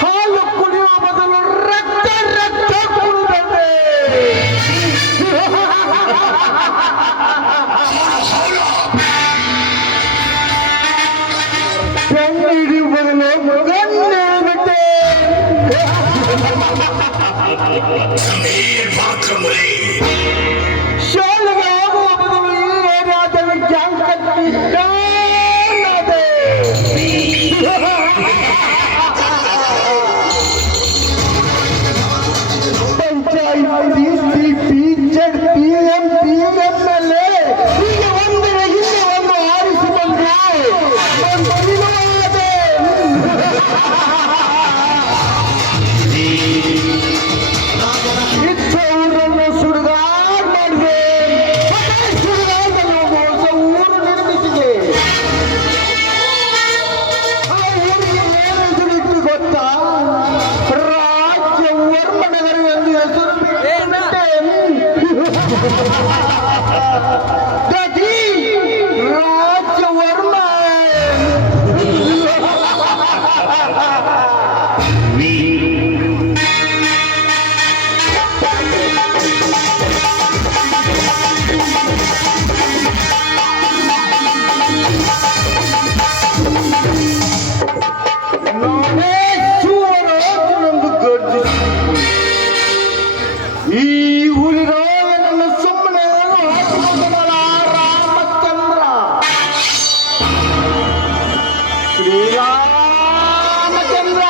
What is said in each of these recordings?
ಹಾಲು ಕುಡಿಯುವ ಬದಲು ರಕ್ತ ರಕ್ತ ಕುಡಿದಂತೆ ಬೆನ್ನು ಹಿಡಿಯುವ ಬದಲು ಗನ್ನೇಬಿಟ್ಟೆ ಶಾಲೆಗೆ ಹೋಗುವ ಬದಲು ಈ ಏರಿಯಾದಲ್ಲಿ ಗ್ಯಾಂಗ್ ಕಟ್ಟಿದ್ದೆ panchayat CP Z PM PMLA ಹೀಗೆ ಒಂದರ ಹಿಂದೆ ಒಂದು ಆರಿಸಿ ಬಂದು ಒಂದು ವಿನೋದೆ ಇದ್ದವರನ್ನು ಸುಡುಗಾಡ್ ಮಾಡಿದೆ ಸುಡುಗಾಡನ್ನು ಹೊಸ ಊರು ನಿರ್ಮಿಸಿದೆ ಆ ಊರಿಗೆ ಏನು ಹೆಸರಿಟ್ಟು ಗೊತ್ತಾ ರಾಜ್ಯ ವರ್ಮನಗರ ಎಂದು ಹೆಸರು ಗತಿ ರಾಜ್ಯ ವರ್ಮ ನಾನೇಶ್ವರನೆಂದು ಗರ್ಜಿಸಿ ಈ ಹುಲಿರಾಯನನ್ನು ಸುಮ್ಮನೆ ಹಾಕಿಕೊಂಡವನ ರಾಮಚಂದ್ರ ಶ್ರೀರಾಮಚಂದ್ರ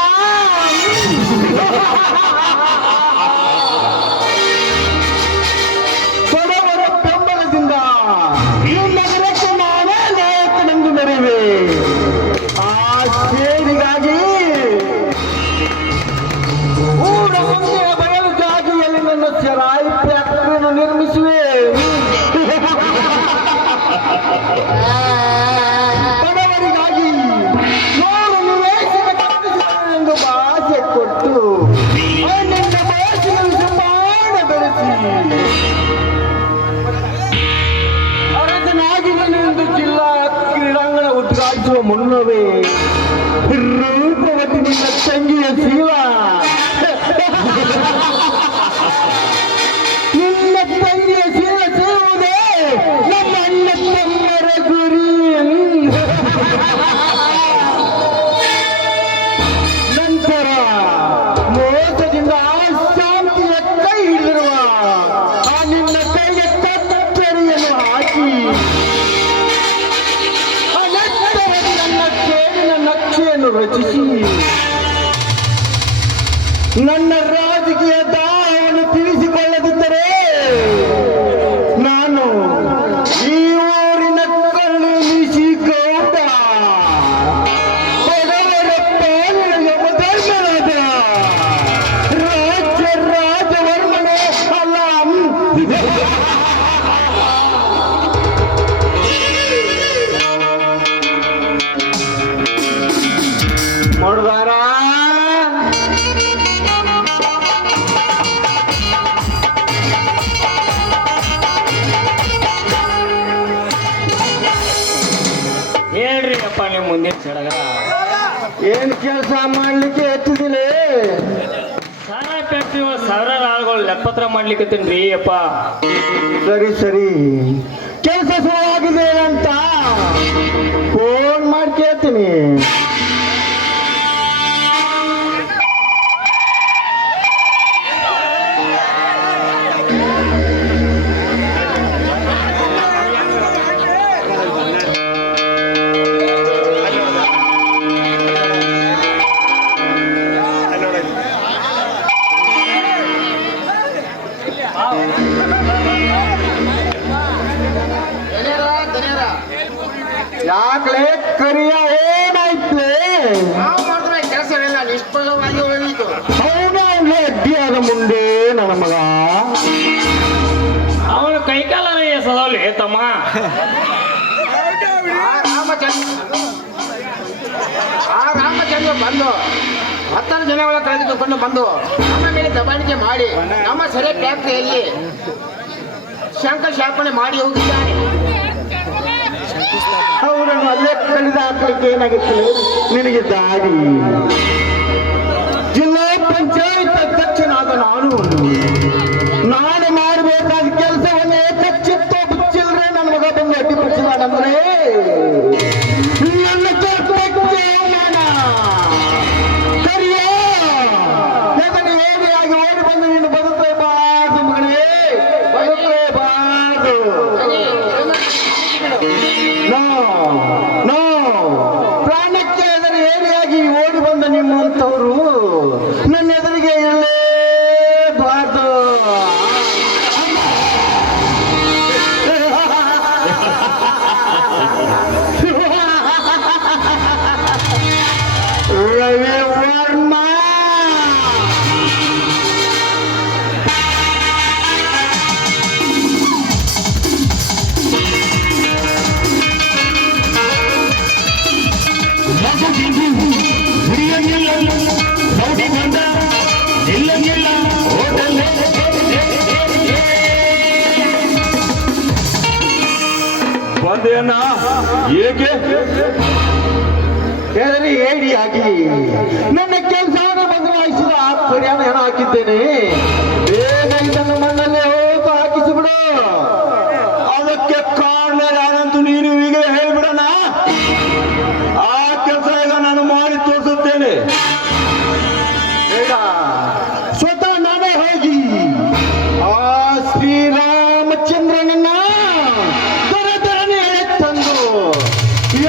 ಬಡವರ ಬೆಂಬಲದಿಂದ ಈ ನಗರಕ್ಕೆ ನಾನೇ ನಾಯಕನೆಂದು ಮೆರೆಯುವೆ. ಆ ಸೇರಿಗಾಗಿ ಊರ ಮುಂದೆ ಬಯಲು ಜಾಗಿಯಲ್ಲಿ ನನ್ನ ಚೆರಾಯಿ ಫ್ಯಾಕ್ಟರಿಯನ್ನು ನಿರ್ಮಿಸುವೆ. ಬಡವರಿಗಾಗಿ ನೂರು ನಿವೇಶನ ಕಟ್ಟಿಸುವೆನೆಂದು ಭಾಷೆ ಕೊಟ್ಟು ನಿನ್ನ ಭಾಷೆಯನ್ನು ಮಾಡ ಬೆಳೆಸಿ ಅರಸನಾಗಿ ನಾನೆಂದು ಜಿಲ್ಲಾ ಕ್ರೀಡಾಂಗಣ ಉದ್ಘಾಟಿಸುವ ಮುನ್ನವೇ ರೂಪವತಿ ನಿನ್ನ ತಂಗಿಯ ಶೀಲ ನಿನ್ನ ತಂಗಿಯ ಶೀಲ ಸೇರುವುದೇ ನಮ್ಮ ಅಣ್ಣ ತಮ್ಮರ ಗುರಿ. ನಂತರ ಮೋಸದಿಂದ ಶಾಂತಿಯ ಕೈ ಹಿಡಿದಿರುವ ಆ ನಿನ್ನ ಕೈಗೆ ಕತ್ತರಿಯನ್ನು ಹಾಕಿ ಅನಂತರವಾಗಿ ನನ್ನ ಸೇರಿನ ನಕ್ಷೆಯನ್ನು ರಚಿಸಿ ನನ್ನ ರಾಜಕೀಯ ದಾಹವನ್ನು ತಿಳಿಸಿಕೊಳ್ಳದಿದ್ದರೆ ನಾನು ಈ ಊರಿನ ಕಳ್ಳಿ ನಿಶಿ ಗೌಡ ಬಡವರ ಪಾಲಿನ ಯಮಧರ್ಮರಾದ ರಾಜ್ಯ ರಾಜವರ್ಮನೇ ಅಲ್ಲ. ಮಾಡುದಾರ ಮುಂದಿನ ಸಡಗರ ಏನ್ ಕೆಲಸ ಮಾಡ್ಲಿಕ್ಕೆ ಎತ್ತಿದಿಲ್ಲ? ಸಾರ ಫ್ಯಾಕ್ಟ್ರಿ ಸಾವಿರಾರು ಆಳುಗಳು ಲೆಪ್ಪತ್ರ ಮಾಡ್ಲಿಕ್ಕತ್ತೀನ್ರಿ ಅಪ್ಪ. ಸರಿ ಸರಿ, ಕೆಲಸ ಶುರುವಾಗಿದೆ ಅಂತ ಫೋನ್ ಮಾಡಿ ಕೇಳ್ತೀನಿ. ಯಾಕಲೇ ಕರಿಯ ಏನಾಯ್ತಲೇ? ನಾವು ಮಾಡಿದ್ರೆ ಕೆಲಸವೆಲ್ಲ ನಿಷ್ಫಲವಾಗಿ ಉಳಿಯಿತು. ಅವನೇ ಅಡ್ಡಿಯಾದ ಮುಂದೆ ನನ್ನ ಮಗ. ಅವನು ಕೈಕಾಲ ಸದವಲ್ಲಿ ತಮ್ಮ. ರಾಮಚಂದ್ರ ಬಂದು 10 ಜನಗಳ ಕಳೆದುಕೊಂಡು ಬಂದು ನಮ್ಮ ಮೇಲೆ ದಬ್ಬಾಳಿಕೆ ಮಾಡಿ ನಮ್ಮ ಸೆರೆ ಫ್ಯಾಕ್ಟರಿಯಲ್ಲಿ ಶಂಕಶಾಪನೆ ಮಾಡಿ ಹೋಗಿದ್ದಾನೆ. ಅವನನ್ನು ಅಲ್ಲೇ ಕಳೆದ ಹಾಕ್ಲಿಕ್ಕೆ ಏನಾಗುತ್ತೆ ನಿನಗೆ ದಾಡಿ? ಜಿಲ್ಲಾ ಪಂಚಾಯತ್ ಅಧ್ಯಕ್ಷನಾದ ನಾನು ಮಾಡಬೇಕಾದ ಕೆಲಸವನ್ನೇ ಕಚ್ಚಿತ್ತೋ ಬಿಚ್ಚಿಲ್ರೆ ನನ್ನ ಮಗ ಬಂದು ಅಡ್ಡಿಪಡಿಸಿದಾನಂದ್ರೆ ನನ್ನ ಕರ್ತವ್ಯ ಅವಮಾನ. ಸರಿಯೋ? ಅದನ್ನು ಏರಿಯಾಗಿ ಓಡಿ ಬಂದು ನೀನು ಬದುಕಲೇಬಾರದು ಮಗನೇ, ಬದುಕಲೇಬಾರದು. ಪ್ರಾಣಕ್ಕೆ ಅದರ ಏರಿಯಾಗಿ ಓಡಿ ಬಂದ ನಿಮ್ಮಂಥವರು ನನ್ನ ಎದುರಿಗೆ ಇರಲೇಬಾರ್ದು. ರವಿ ವರ್ಮ ಬಂದೇನ ಏಕೆ ಹೆದರಿ ಏಡಿಯಾಗಿ ನನ್ನ ಕೆಲಸವನ್ನು ಬದಲಾಯಿಸಿದ ಪರಿಹಾರ ಏನೋ ಹಾಕಿದ್ದೇನೆ. ಬೇಗ ಇದನ್ನು ಮಣ್ಣಲ್ಲೇ ಹೋಗಿ ಹಾಕಿಸಿಬಿಡು. ಅದಕ್ಕೆ ಕಾರಣ ಯಾರಂತೂ ನೀನು ಈಗ ಹೇಳ್ಬಿಡಣ. ಆ ಕೆಲಸ ಈಗ ನಾನು ಮಾಡಿ ತೋರಿಸುತ್ತೇನೆ. ಬೇಡ, ಸ್ವತಃ ನಾನೇ ಹೋಗಿ ಆ ಶ್ರೀರಾಮಚಂದ್ರನನ್ನ ದರದರನೆ ತಂದು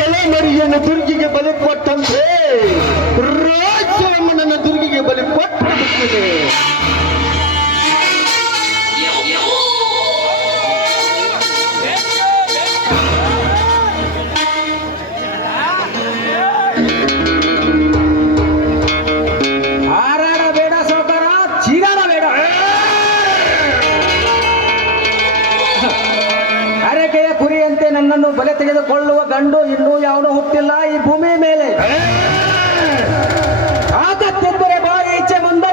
ಎಳೆ ಮರಿಯನ್ನು ದುರ್ಗಿಗೆ ಬಲಿ ಕೊಟ್ಟಂತೆ ರಾಜರಮ್ಮನನ್ನ ದುರ್ಗಿಗೆ ಬಲಿ ಕೊಟ್ಟು ಬಿಟ್ಟಿದೆ. ಹಾರಾಡ ಬೇಡ ಸೌಕರ, ಚೀರಾಡ ಬೇಡ. ಅರೆಕೆಯ ಕುರಿಯಂತೆ ನನ್ನನ್ನು ಬಲೆ ತೆಗೆದುಕೊಳ್ಳುವ ಗಂಡು ಇನ್ನೂ ಯಾವನು ಹುಟ್ಟಿಲ್ಲ ಈ ಭೂಮಿ ಮೇಲೆ. ತಾಕತ್ತಿದ್ದರೆ ಬಾಯಿ ಈಚೆ ಮುಂದೆ.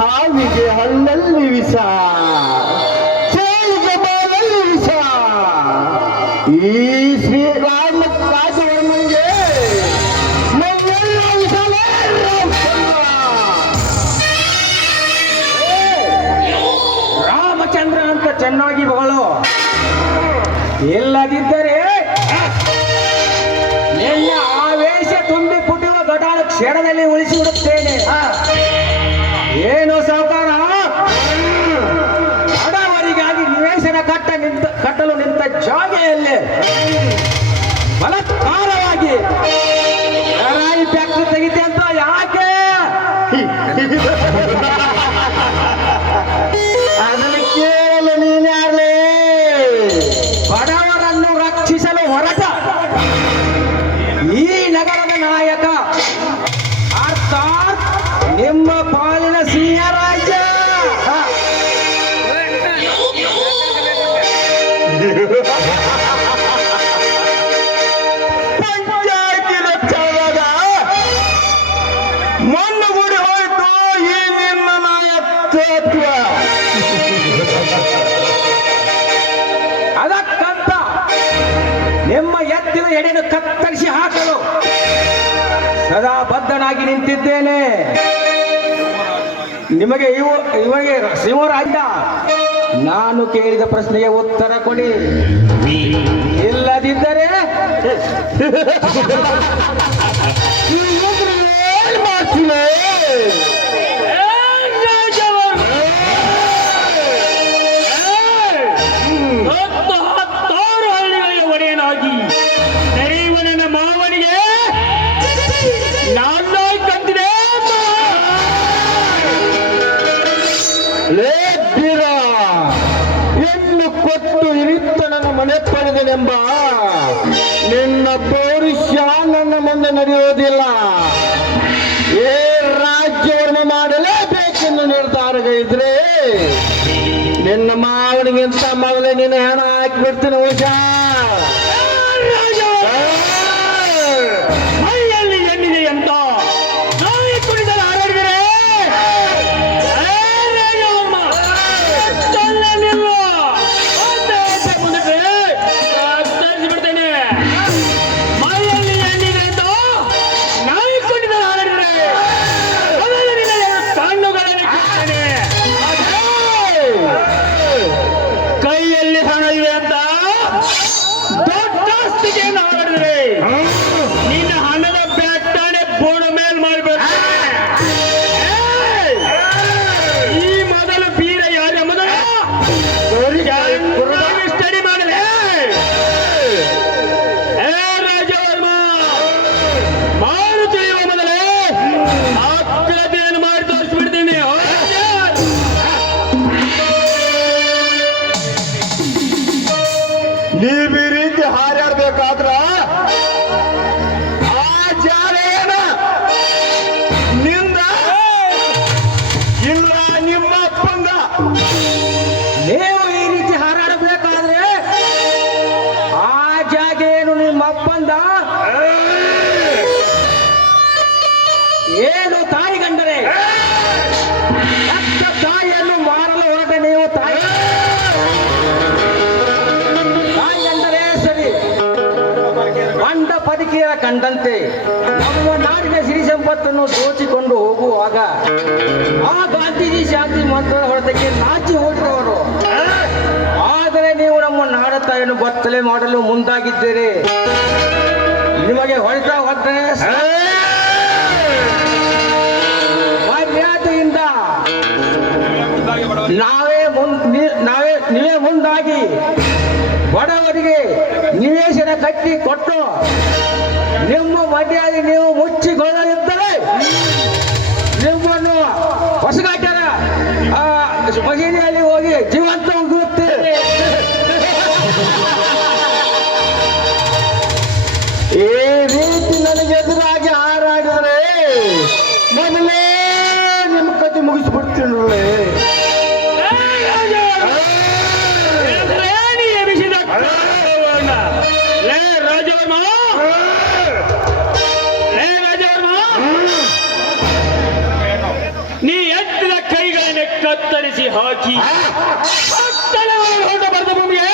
ಹಾವಿಗೆ ಹಣ್ಣಲ್ಲಿ ವಿಷ, ಚೇಳಿಗೆ ಬಾಲಲ್ಲಿ ವಿಷ. ಈ ಶ್ರೀರಾಮ ರಾಜವರ್ಮನಿಗೆ ನಾವೆಲ್ಲ ವಿಷವೇ ರಾಮಚಂದ್ರ ಅಂತ ಚೆನ್ನಾಗಿ ಬಗಳು. ಇಲ್ಲದಿದ್ದರೆ ನಿನ್ನ ಆವೇಶ ತುಂಬಿ ಪುಟ್ಟಿರುವ ಘಟಾಳ ಕ್ಷಣದಲ್ಲಿ ಉಳಿಸಿಬಿಡುತ್ತೇನೆ. ಏನು ಸಾವುಕಾರ, ಬಡವರಿಗಾಗಿ ನಿವೇಶನ ಕಟ್ಟಲು ನಿಂತ ಜಾಗೆಯಲ್ಲಿ ಬಲಾತ್ಕಾರವಾಗಿ ರಾಯಿ ಫ್ಯಾಕ್ಟ್ರಿ ತೆಗಿತೆ ಅಂತ ಯಾಕೆ? ಅದನ್ನು ಕೇಳಲು ನೀನ್ಯಾರಲೇ? ಬಡವರನ್ನು ರಕ್ಷಿಸಲು ಹೊರಟ ಈ ನಗರದ ನಾಯಕ, ಅರ್ಥಾತ್ ನಿಮ್ಮ ಪಾಲಿನ ಸಿಂಹರಾಜ. ಪಂಚಾಯತಿನ ಚಲದ ಮಣ್ಣು ಗುಡಿ ಹೋಯ್ತು ಈ ನಿನ್ನ ನಾಯಕತ್ವ. ಎಡೆಯನ್ನು ಕತ್ತರಿಸಿ ಹಾಕಲು ಸದಾ ಬದ್ಧನಾಗಿ ನಿಂತಿದ್ದೇನೆ. ನಿಮಗೆ ಇವರಿಗೆ ಶಿವರಾಜ, ನಾನು ಕೇಳಿದ ಪ್ರಶ್ನೆಗೆ ಉತ್ತರ ಕೊಡಿ. ಇಲ್ಲದಿದ್ದರೆ ಏನ್ ಮಾಡ್ತೀನಿ? ಹತ್ತಾರು ಹಳ್ಳಿಗಳಿಗೆ ಒಡೆಯನಾಗಿ ನೆರೆಯುವನ ಮಾವನಿಗೆ ನಾನ್ನಾಗಿ ಕಂತಿದೆ. ಲೇದ್ದೀರ ಹೆಣ್ಣು ಕೊಟ್ಟು ಹಿರಿತನನ ಮನೆ ಪಡೆದನೆಂಬ ನಿನ್ನ ಪೌರುಷ ನನ್ನ ಮುಂದೆ ನಡೆಯುವುದಿಲ್ಲ. ಏ ರಾಜ್ಯವನ್ನು ಮಾಡಲೇಬೇಕೆಂದು ನಿರ್ಧಾರಗಳಿದ್ರೆ ನಿನ್ನ ಮಾವನಿಗಿಂತ ಮೊದಲೇ ನಿನ್ನ ಹೆಣ ಹಾಕಿಬಿಡ್ತೀನಿ ಹುಷಾ. ಮೈಯಲ್ಲಿ ಎಣ್ಣಿದೆ ಅಂತ ನಾಯಿ ಕುಣಿದಲ್ಲಿ ಹಾರಾಡಿದರೆ ಬಿಡ್ತೇನೆ. ಮೈಯಲ್ಲಿ ಎಣ್ಣಿದೆ ಅಂತ ನಾಯಿ ಕುಣಿದಲ್ಲಿ ಹಾರಾಡಿದರೆ ಕಣ್ಣುಗಳನ್ನು ಕಿತ್ತೇನೆ. ಕೈಯಲ್ಲಿ ಹಣ ಇವೆ ಅಂತ ದೊಡ್ಡಸ್ತಿಗೆಯನ್ನು ಹಾರಾಡಿದರೆ ನಿನ್ನ ಹಣದ ಬೆಟ್ಟನೆ ಬೋರ್ಡ್ ಮೇಲ್ ಮಾಡಬೇಕು. ಈ ಮೊದಲು ಬೀರ ಯಾರ ಮೊದಲು ಸ್ಟಡಿ ಮಾಡಲೇ. ರಾಜವರ್ಮ ಮಾರು ತಿಳಿಯುವ ಮೊದಲೇ ಆಕೃತಿಯನ್ನು ಮಾಡಿ ತೋರಿಸ್ಬಿಡ್ತೀನಿ. ನೀವ್ ಈ ರೀತಿ ಹಾರಾಡ್ಬೇಕಾದ್ರ ಆ ಜಾರೇನ ನಿಂದ ಇಲ್ಲ ನಿಮ್ಮ ಅಪ್ಪಂದ. ನೀವು ಈ ರೀತಿ ಹಾರಾಡಬೇಕಾದ್ರೆ ಆ ಜಾಗ ಏನು ನಿಮ್ಮ ಅಪ್ಪಂದ? ಏನು ತಾಯಿ ಗಂಡರೆ, ಹೆತ್ತ ತಾಯಿಯನ್ನು ಮಾರಲು ಹೊರಟ ನೀವು ತಾಯಿ ಗಂಡರೇ ಸರಿ. ಬಂಡ ಪದಿಕೆಯ ಕಂಡಂತೆ ನಮ್ಮ ನಾಡಿನ ಸಿರಿ ಸಂಪತ್ತನ್ನು ದೋಚಿಕೊಂಡು ಹೋಗುವಾಗ ಆ ಗಾಂಧೀಜಿ ಶಾಂತಿ ಮಂತ್ರದ ಹೊರತಕ್ಕೆ ನಾಚಿ ಹೋಗಿದವರು. ಆದರೆ ನೀವು ನಮ್ಮ ನಾಡ ತಾಯಿಯನ್ನು ಬತ್ತಲೆ ಮಾಡಲು ಮುಂದಾಗಿದ್ದೀರಿ. ನಿಮಗೆ ಹೊಳಿತಾ ಹೋದ್ರೆ ಮರ್ಯಾದೆಯಿಂದ ನೀವೇ ಮುಂದಾಗಿ ಬಡವರಿಗೆ ನಿವೇಶನ ಕಟ್ಟಿ ಕೊಟ್ಟು ನಿಮ್ಮ ಮರ್ಯಾದೆ ನೀವು ಮುಚ್ಚಿಕೊಳ್ಳಲಿದ್ದರೆ ನಿಮ್ಮನ್ನು ಹೊಸಗಾಟರ ಮಸೀದಿಯಲ್ಲಿ ಹೋಗಿ ಜೀವಂತ ಉಗುತ್ತೇವೆ. ಈ ರೀತಿ ನನಗೆ ಎದುರಾಗಿ ಹಾರಾಡಿದರೆ ಮೊದಲೇ ನಿಮ್ಮ ಕತೆ ಮುಗಿಸ್ಬಿಡ್ತೀನಿ. ನೀ ಎತ್ತಿದ ಕೈಗಳನ್ನೇ ಕತ್ತರಿಸಿ ಹಾಕಿ ಹೊರಟ ಬರೆದ ಭೂಮಿಗೆ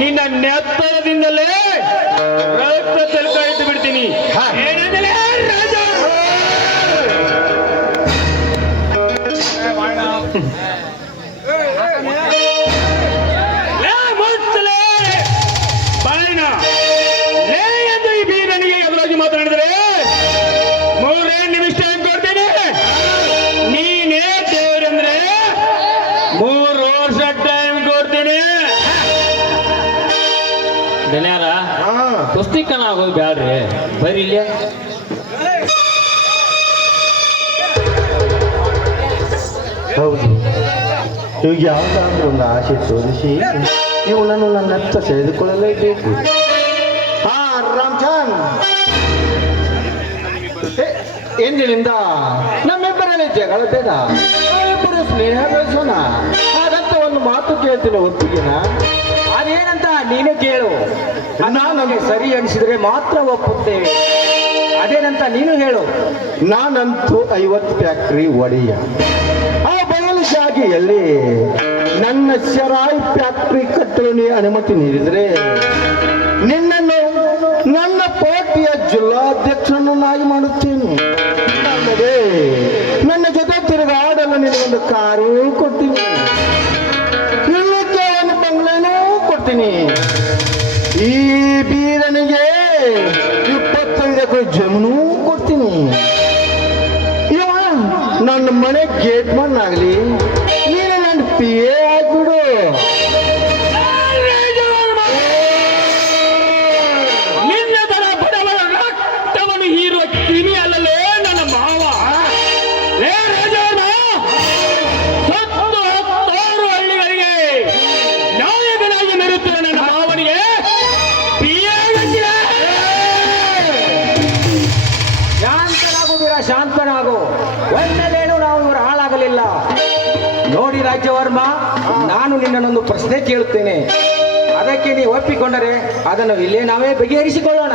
ನಿನ್ನ ನೆತ್ತರದಿಂದಲೇ ರಕ್ತ ತಲುಕಾಯಿತು ಬಿಡ್ತೀನಿ. ಏನೆಂದರೆ ರಾಜ ಮುಚ್ಚಲೇ ಬಾಯಿನ ಲೇ ಎಂದು ಈ ಬೀರನಿಗೆ ಎದುರಾಗಿ ಮಾತನಾಡಿದರೆ 3 ನಿಮಿಷ ಟೈಮ್ ಕೊಡ್ತೇನೆ. ನೀನೇ ದೇವರಂದ್ರೆ 3 ವರ್ಷ ಟೈಮ್ ಕೊಡ್ತೀನಿ. ಧನ್ಯಾರ ಪುಸ್ತಿಕನ ಆಗೋದು ಬ್ಯಾಡ್ರಿ, ಬರ್ರಿ ಇಲ್ಲಿ. ಹೌದು, ಇವಾಗ ಯಾವುದಾದ್ರೂ ಒಂದು ಆಸೆ ತೋರಿಸಿ ಇವನನ್ನು ನನ್ನ ಹತ್ರ ಸೆಳೆದುಕೊಳ್ಳಲೇಬೇಕು. ಹಾ ರಾಮಚಂದ್, ಎಂದಿನಿಂದ ನಮ್ಮಿಬ್ಬರಲ್ಲಿ ಜಗಳ ಬೇಡ, ಇಬ್ಬರು ಸ್ನೇಹ ಬೆಳೆಸೋಣ. ಹಾಗಂತ ಒಂದು ಮಾತು ಕೇಳ್ತೀನಿ, ಒಪ್ಪಿಗೆನ? ಅದೇನಂತ ನೀನು ಕೇಳು. ನನಗೆ ಸರಿ ಅನಿಸಿದರೆ ಮಾತ್ರ ಒಪ್ಪುತ್ತೇವೆ. ಅದೇನಂತ ನೀನು ಹೇಳು. ನಾನಂತೂ 50 ಫ್ಯಾಕ್ಟರಿ ಒಡೆಯ. ಆ ಬಯಲು ಜಾಗೆಯಲ್ಲಿ ನನ್ನ ಶರಾಯಿ ಫ್ಯಾಕ್ಟರಿ ಕಟ್ಟಲು ಅನುಮತಿ ನೀಡಿದರೆ ನಿನ್ನನ್ನು ಜಿಲ್ಲಾಧ್ಯಕ್ಷನನ್ನಾಗಿ ಮಾಡುತ್ತೇನೆ. ಅಲ್ಲದೆ ನನ್ನ ಜೊತೆ ತಿರುಗಾಡಲು ನಿನಗೊಂದು ಕಾರು ಕೊಡ್ತೀನಿ, ಇಲ್ಲಕ್ಕೆ ಒಂದು ಬಂಗ್ಲೆನೂ ಕೊಡ್ತೀನಿ. ಈ ಬೀರನಿಗೆ 25 ಎಕರೆ ಜಮೀನು ಕೊಡ್ತೀನಿ. ಇವ ನನ್ನ ಮನೆ ಗೇಟ್ ಮನ್ ಆಗ್ಲಿ, ನೀನು ನನ್ನ ಪಿ ಎ ಆಗ್ಬಿಡು. ನಿನ್ನ ತರ ಬಡವರ ರಕ್ತವನ್ನು ಹೀರುವ ಕಿವಿ ಅಲ್ಲಲೇ ನನ್ನ ಮಾವ. ಲೇ ರಾಜವರ್ಮ, ಸತ್ತು 16 ಹಳ್ಳಿಗಳಿಗೆ ನಾಯಕನಾಗಿ ಮೆರೆಯುತ್ತಿರುವ ನನ್ನ ಮಾವನಿಗೆ ಶಾಂತನಾಗು ವೀರ, ಶಾಂತನಾಗು. ಒಂದಲೇನು ನಾವು ಇವರು ಹಾಳಾಗಲಿಲ್ಲ. ನೋಡಿ ರಾಜ್ಯವರ್ಮ, ನಾನು ನಿನ್ನನ್ನೊಂದು ಪ್ರಶ್ನೆ ಕೇಳುತ್ತೇನೆ. ಅದಕ್ಕೆ ನೀವು ಒಪ್ಪಿಕೊಂಡರೆ ಅದನ್ನು ಇಲ್ಲೇ ನಾವೇ ಬಗೆಹರಿಸಿಕೊಳ್ಳೋಣ.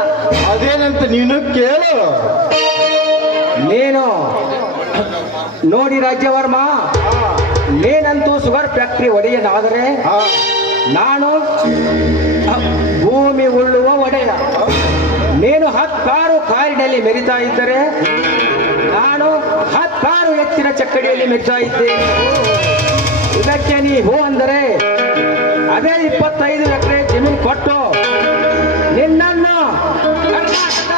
ಅದೇನಂತ ನೀನು ಕೇಳು. ನೀನು ನೋಡಿ ರಾಜ್ಯವರ್ಮ, ನೀನಂತೂ ಶುಗರ್ ಫ್ಯಾಕ್ಟರಿ ಒಡೆಯನಾದರೆ ನಾನು ಭೂಮಿ ಉಳ್ಳುವ ಒಡೆಯ. ನೀನು 10 ಕಾರಿನಲ್ಲಿ ಮೆರಿತಾ ಇದ್ದರೆ ನಾನು 10 ಎತ್ತಿನ ಚಕ್ಕಡಿಯಲ್ಲಿ ಮೆರಿತಾ ಇದ್ದೇನೆ. ಇದಕ್ಕೆ ನೀ ಹೂ ಅಂದರೆ ಅದೇ 25 ಎಕರೆ ಜಮೀನು ಕೊಟ್ಟು ನಿನ್ನನ್ನು ಕರ್ನಾಟಕ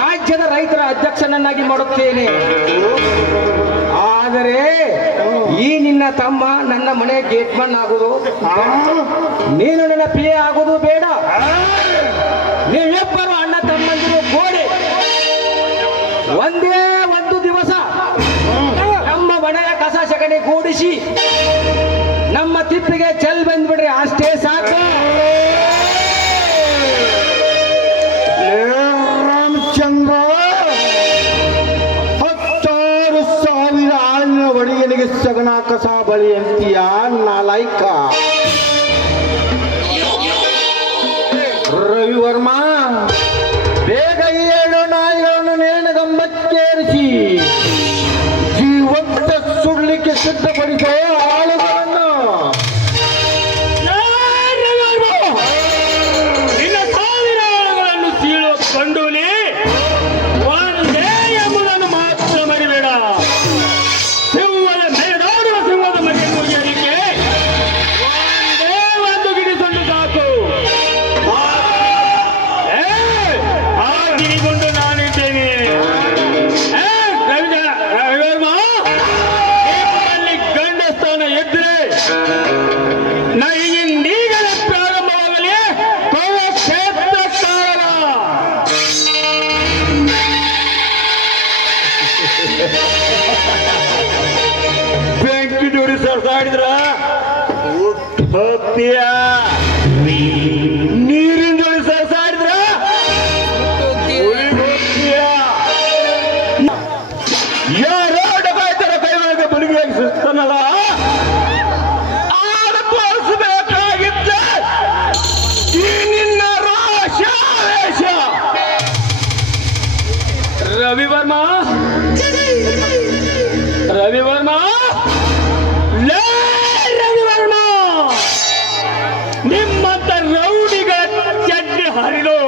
ರಾಜ್ಯದ ರೈತರ ಅಧ್ಯಕ್ಷನನ್ನಾಗಿ ಮಾಡುತ್ತೇನೆ. ಆದರೆ ಈ ನಿನ್ನ ತಮ್ಮ ನನ್ನ ಮನೆ ಗೇಟ್ಮನ್ ಆಗುವುದು, ನೀನು ನನ್ನ ಪಿ ಎ ಆಗುವುದು ಬೇಡ. ನೀವಿಬ್ಬರು ಅಣ್ಣ ತಮ್ಮಂದಿರು ಕೂಡಿ ಒಂದೇ ಒಂದು ದಿವಸ ನಮ್ಮ ಮನೆಯ ಕಸ ಸಗಣಿ ಕೂಡಿಸಿ ನಮ್ಮ ತಿಪ್ಪಿಗೆ ಚೆಲ್ ಬಂದ್ಬಿಡ್ರಿ, ಅಷ್ಟೇ ಸಾಕು. ರಾಮಚಂದ್ರ, 16,000 ಆಳಿನ ಒಡೆಯನಿಗೆ ಸಗಣ ಕಸ ಬಳಿ ಅಂತೀಯ ನಾಲಾಯ್ಕ. ರವಿವರ್ಮ, ಬೇಗ ಈ 7 ನಾಯಿಗಳನ್ನು ನೇಣಗಂಬಕ್ಕೇರಿಸಿ ಜೀವಂತ ಸುಡ್ಲಿಕ್ಕೆ ಸಿದ್ಧಪಡಿಸೋ ಆಳುಗಳನ್ನು. ನಿನ್ನ 1000 ಆಳುಗಳನ್ನು ಸೀಳುವ ಕಂಡುಲಿ ಒಂದೇ ಎಂಬುದನ್ನು ಮಾತ್ರ ಮರಿಬೇಡ. ಸಿಂಹದ ಮೇದಾಡುವ ಸಿಂಹದ ಮನೆಯನ್ನು ಮುಗಿಯಲಿಕ್ಕೆ ಒಂದೇ ಒಂದು ಗಿಡಿ ಸೊಂಡು ಸಾಕು. ಆ ಗಿರಿಗೊಂಡು ನಾನಿದ್ದೇನೆ. ರವಿವರ್ಮ, ನಿಮ್ಮಲ್ಲಿ ಗಂಡ ಸ್ಥಾನ ಇದ್ರೆ ಈಗಲೇ ಪ್ರಾರಂಭವಾಗಲಿ ಕ್ಷೇತ್ರ ಕಾಲ. ಬೆಂಕಿ ಜೋಡಿ ಸರ್ಸಾಡಿದ್ರ ಹೋಗ್ತೀಯ, ನೀರಿನ ಜೋಡಿ ಸರ್ಸಾಡಿದ್ರ ಹೋಗ್ತೀಯ. ಯಾರೋ ಡಕಾಯ್ತರ ಕೈ ಒಳಗೆ ಬಲಿಗೆ ಸಿಗ್ತಾನಲ್ಲ, ಆಗ ತೋರಿಸಬೇಕಾಗಿದ್ದ ಈ ನಿನ್ನ ರೋಷಾವೇಶ. ರವಿವರ್ಮ, ರವಿವರ್ಮ, ಲೇ ರವಿವರ್ಮ, ನಿಮ್ಮಂತ ರೌಡಿಗಳ ಚಡ್ಡಿ ಹರಿದು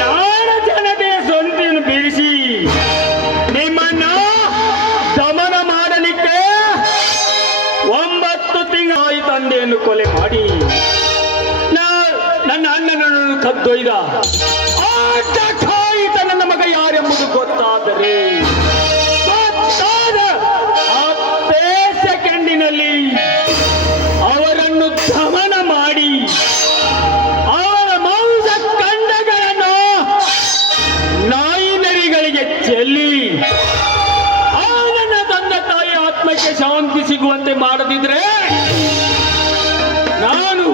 ನಾಡ ಜನತೆಯ ಸೊಂಟಿಯನ್ನು ಬೀರಿಸಿ ನಿಮ್ಮನ್ನ ದಮನ ಮಾಡಲಿಕ್ಕೆ 9 ತಿಂಗಳು ತಂದೆಯನ್ನು ಕೊಲೆ ಮಾಡಿ ನನ್ನ ಅಣ್ಣನನ್ನು ಕದ್ದೊಯ್ದ ಆಟ ಕಾಯಿತ ನನ್ನ ಮಗ ಯಾರೆಂಬುದು ಗೊತ್ತಾದ ಹತ್ತೇ ಸೆಕೆಂಡಿನಲ್ಲಿ ಅವರನ್ನು ದಮನ ಮಾಡಿ ಅವರ ಮಾಂಸ ಖಂಡಗಳನ್ನು ನಾಯಿ ನರಿಗಳಿಗೆ ಚೆಲ್ಲಿ ನನ್ನ ತಂದೆ ತಾಯಿ ಆತ್ಮಕ್ಕೆ ಶಾಂತಿ ಸಿಗುವಂತೆ ಮಾಡದಿದ್ರೆ ನಾನು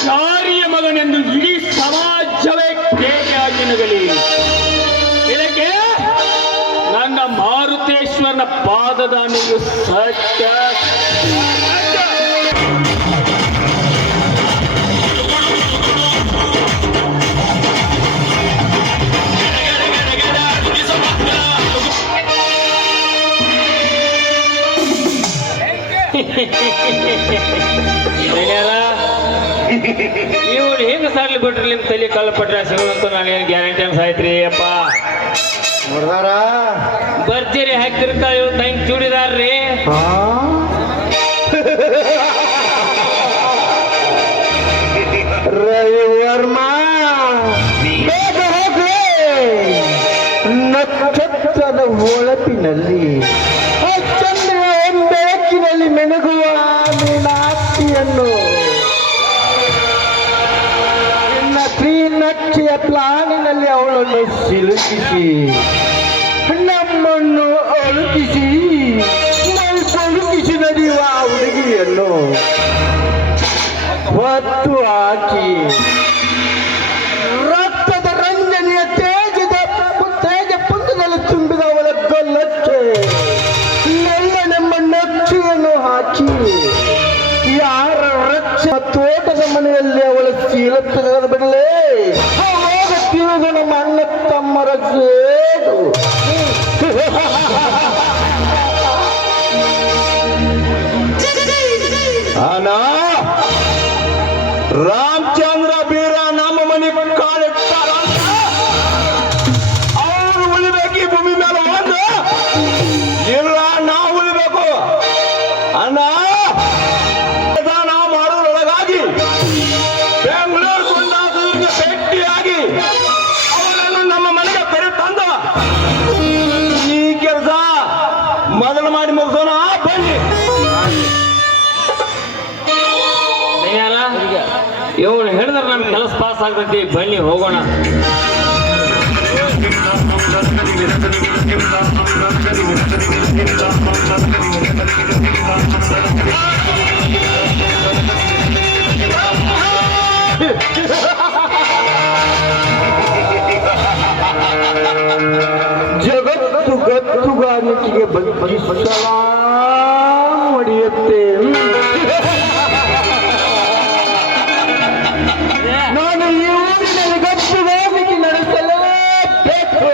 ಶಾರಿಯ ಮಗನೆಂದು ಇಡೀ ಸಮಾಜವೇ ಕೇಕೆಯಾಗಿ ನಗಲಿ. ಇದಕ್ಕೆ ನನ್ನ ಮಾರುತೇಶ್ವರನ ಪಾದದಾನಿಯು ಸತ್ಯ. ಇವ್ರು ಹಿಂಗ ಸಾರ್ಲಿ ಬಿಟ್ರಿ ನಿಮ್ ತಲೆ ಕಲ್ಲು ಪಟ್ರೆ ಸಿಗೋದಂತ ನನಗೇನು ಗ್ಯಾರಂಟಿ ಅನ್ಸಾಯ್ತ್ರಿ ಅಪ್ಪ. ನೋಡ್ದಾರ ಬರ್ತೀರಿ ಹಾಕಿರ್ತಾಳ ಇವ್ ತಂಗ್ ಚೂಡಿದಾರ್ರಿ. ರವಿವರ್ಮ ಬೇಗ ಹೋಗ್ರಿ. ನಕ್ಷತ್ರದ ಹೊಳಪಿನಲ್ಲಿ ಆ ಚಂದ್ರ ಬೆಳಕಿನಲ್ಲಿ ಮೆಣಗುವ ಮೀನಾಕ್ಷಿಯನ್ನು ನಿನ್ನ ತ್ರಿನಕ್ಷೆಯ ಪ್ಲಾನಿನಲ್ಲಿ ಅವಳನ್ನು ಸಿಲುಕಿಸಿ ನಮ್ಮನ್ನು ಅಳುಕಿಸಿ ಕೊಳುಕಿಸಿ ನಡೆಯುವ ಆ ಹುಡುಗಿಯನ್ನು ಹೊತ್ತು ಹಾಕಿ ರಕ್ತದ ರಂಜನೆಯ ತೇಜ ಪುಂಜದಲ್ಲಿ ತುಂಬಿದ ಅವಳ ಗಲ್ಲಕ್ಕೆ ನೆಲ್ಲನೆಂಬ ನಕ್ಷೆಯನ್ನು ಹಾಕಿ ಯಾರ ರಕ್ಷ ತೋಟದ ಮನೆಯಲ್ಲಿ ಅವಳ ಚೀಲ ತೆಗೆದು ಬಿಡಲೇ ಅವಾಗ ತಿಳಿದು ನಮ್ಮ ಅಣ್ಣ ತಮ್ಮರ ಸೇಡು. ಅನಾ ರಾಮಚಂದ್ರ ಬೀರ ನಮ್ಮ ಮನೆ ಕಾಲಿಟ್ಟಾರ ಅವ್ರು ಉಳಿಬೇಕು ಈ ಭೂಮಿ ಮೇಲೆ ಒಂದು ಇಲ್ಲ ನಾವು ಉಳಿಬೇಕು ಅಣ್ಣ. ನಾವು ಮಾಡೋದ್ರೊಳಗಾಗಿ ಬೆಂಗಳೂರು ಗುಂಡಾಸರಿಗೆ ಭೇಟಿಯಾಗಿ ಅವರನ್ನು ನಮ್ಮ ಮನೆಗೆ ಕರೆ ತಂದ ಈ ಕೆಲಸ ಮೊದಲು ಮಾಡಿ ಮುಗಿಸೋಣ. ಬನ್ನಿ. ಇವ್ರು ಹೇಳಿದ್ರೆ ನಮ್ ಕೆಲಸ ಪಾಸ್ ಆಗ್ತೈತಿ. ಬನ್ನಿ ಹೋಗೋಣ. ಜಗತ್ತು ಗತ್ತುಗಾರಿಕೆಗೆ ಬಗ್ಗೆ ಹೊಡೆಯುತ್ತೆ. ನಾನು ಈ ಊರಿನಲ್ಲಿ ಗತ್ತುಗಾರಿಕೆ ನಡೆಸಲೇಬೇಕು.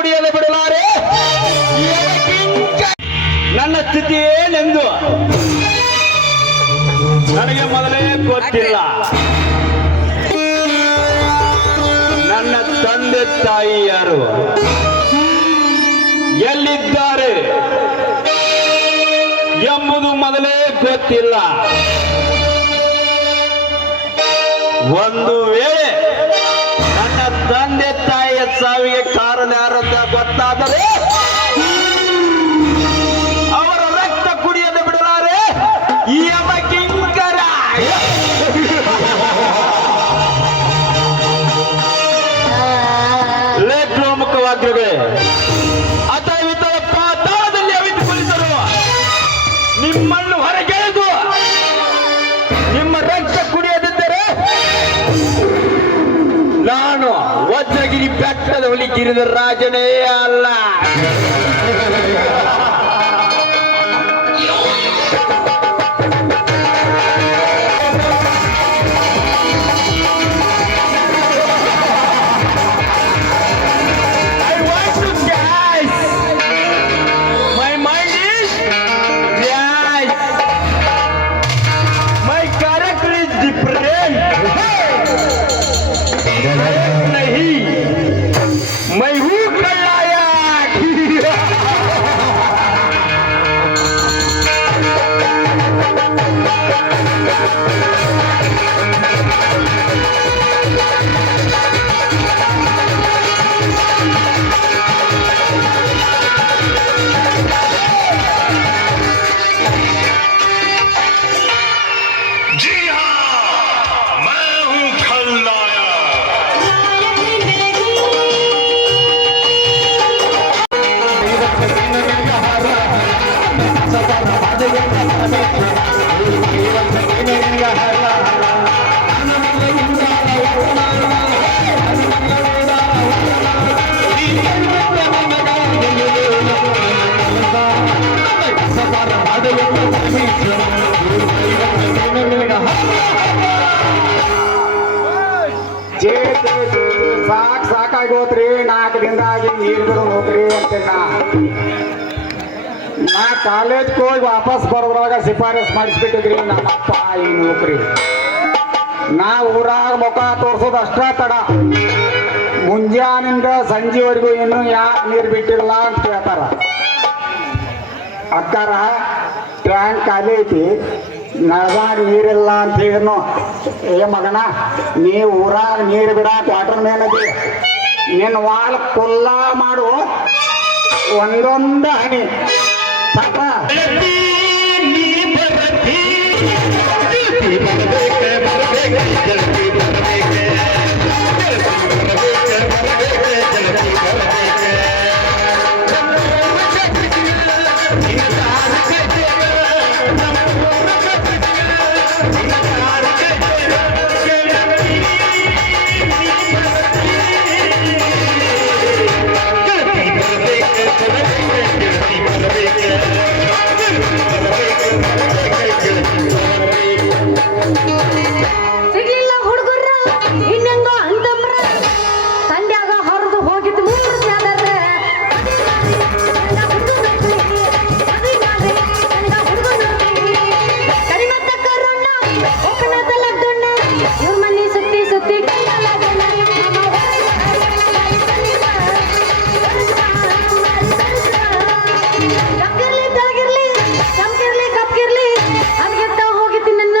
ಕುಡಿಯಲು ಬಿಡಲಾರೆ ನನ್ನ ಸ್ಥಿತಿ ಏನೆಂದು ನನಗೆ ಮೊದಲೇ ಗೊತ್ತಿಲ್ಲ. ನನ್ನ ತಂದೆ ತಾಯಿ ಯಾರು, ಎಲ್ಲಿದ್ದಾರೆ ಎಂಬುದು ಮೊದಲೇ ಗೊತ್ತಿಲ್ಲ. ಒಂದು ವೇಳೆ ನನ್ನ ತಂದೆ ತಾಯಿಯ ಸಾವಿಗೆ ಕಾರಣ ಯಾರಂತ ಗೊತ್ತಾದರೆ ಅವರ ರಕ್ತ ಕುಡಿಯಲು ಬಿಡಲಾರೆ ಯಮ ಕಿಂಕರ. ಲೇಖೋಮುಖವಾಗಿರುವೆ ಅಥವಿತರ ಪಾತಾಳದಲ್ಲಿ ಅವಿತುಗೊಳಿಸಲು ನಿಮ್ಮನ್ನು ಹೊರಗೆಳೆದು ನಿಮ್ಮ ರಕ್ತ ಕುಡಿಯದಿದ್ದರೆ ನಾನು ವಜ್ರಗಿರಿ ಬೆಟ್ಟದ ಹುಲಿ ಗಿರಿಧರಾಜನೇ ಅಲ್ಲ. मैं हूँ खलनायक। जी हाँ, मैं हूँ खलनायक। ಸಾಕಾಗೋತ್ರಿ 4 ದಿನದಾಗಿ ನೀರು ಬಿಡು ಹೋಗ್ರಿ ಅಂತ ನಾ ಕಾಲೇಜ್ ಹೋಗಿ ವಾಪಸ್ ಬರೋದ್ರಾಗ ಸಿಫಾರಸ್ ಮಾಡಿಸ್ಬಿಟ್ಟಿದ್ರಿ ನಮ್ಮಪ್ಪ ಈ ನೌಕರಿ. ನಾ ಊರಾಗ ಮುಖ ತೋರ್ಸೋದು ಅಷ್ಟ ತಡ, ಮುಂಜಾನಿಂದ ಸಂಜೆವರೆಗೂ ಇನ್ನೂ ಯಾಕೆ ನೀರು ಬಿಟ್ಟಿಲ್ಲ ಅಂತ ಹೇಳ್ತಾರ. ಅಕ್ಕಾರ ಟ್ಯಾಂಕ್ ಖಾಲಿ ಐತಿ, ನಳದಾಗ ನೀರಿಲ್ಲ ಅಂತ ಹೇಳಿದ್ನು. ಏ ಮಗನ, ನೀ ಊರಾಗ ನೀರು ಬಿಡಾಕ ವಾಟರ್ ಮ್ಯಾನ್ ಅದಿ, ನಿನ್ನ ವಾಲ್ ಕುಲ್ಲ ಮಾಡು ಒಂದೊಂದು ಹನಿ ಪಾಪ. ಸಿಗ್ಲಿಲ್ಲ ಹುಡುಗರ ಇನ್ನೆಂಗೋ ಅಂತಂಬ್ರ ತಂಡ್ಯಾಗ ಹರಿದು ಹೋಗಿದ್ದು 3 ಜಾದರ ಕರಿಮತ್ತ ಕರುಣ್ಣ ಒಕ್ಕಣದ ಲಡ್ಡಣ್ಣ ಇವ್ರ ಮನೆ ಸುತ್ತಿ ಸುತ್ತಿ ಕಪ್ಪಿರ್ಲಿ ತಳಗಿರ್ಲಿ ಚಮಕಿರ್ಲಿ ಕಪ್ಪಿರ್ಲಿ ಅನ್ಗೆತ್ತ ಹೋಗಿದ್ದೀನಿ ನನ್ನ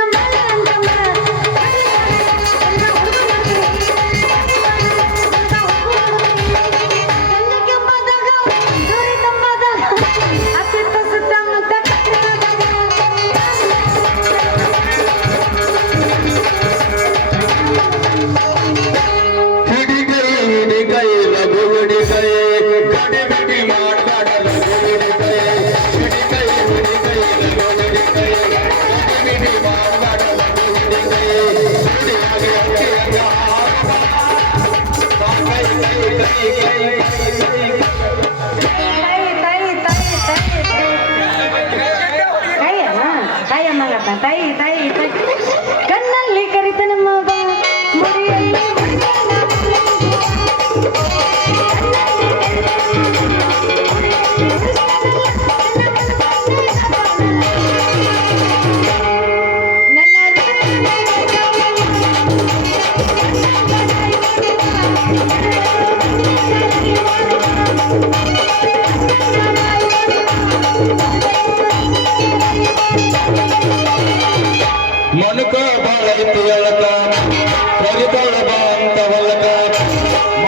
ತಾಯಿ ತಾಯಿ ಕಣ್ಣಲ್ಲಿ ಕರಿತ ನಮ್ಮ ಮುಡಿಯಲ್ಲಿ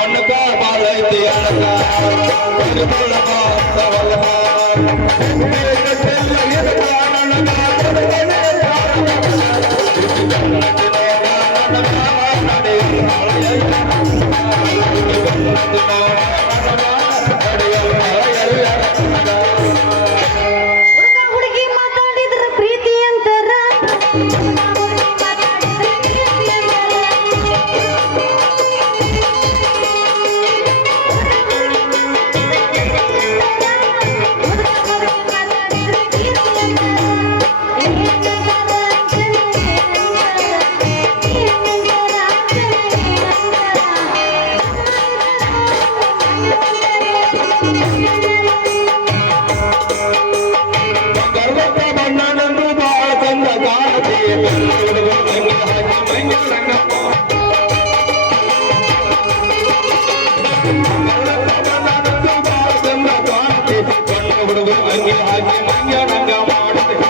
ಹೊನ್ನಕ ಬಾಳೈತಿ ಅಣ್ಣಕ ಕರಿಬಳ್ಳಕ ಸವಲಕ ಹುಡುಗ ಹುಡುಗಿ ಮಾತಾಡಿದ್ರ ಪ್ರೀತಿ ಅಂತಾರ ಬಣ್ಣನಂದು ಬಾಳ ಚಂದ ಕಾಣತಿ ಅಂಗಿ ಹಾಕಿ ಮಂಗಿ ರಂಗಪ್ಪ ಬಣ್ಣನಂದು ಬಾಳ ಚಂದ ಕಾಣತಿ ಬಣ್ಣ ಹುಡುಗ ಅಂಗಿ ಹಾಕಿ ಮಂಗ್ಯ ರಂಗ ಮಾಡುತ್ತೆ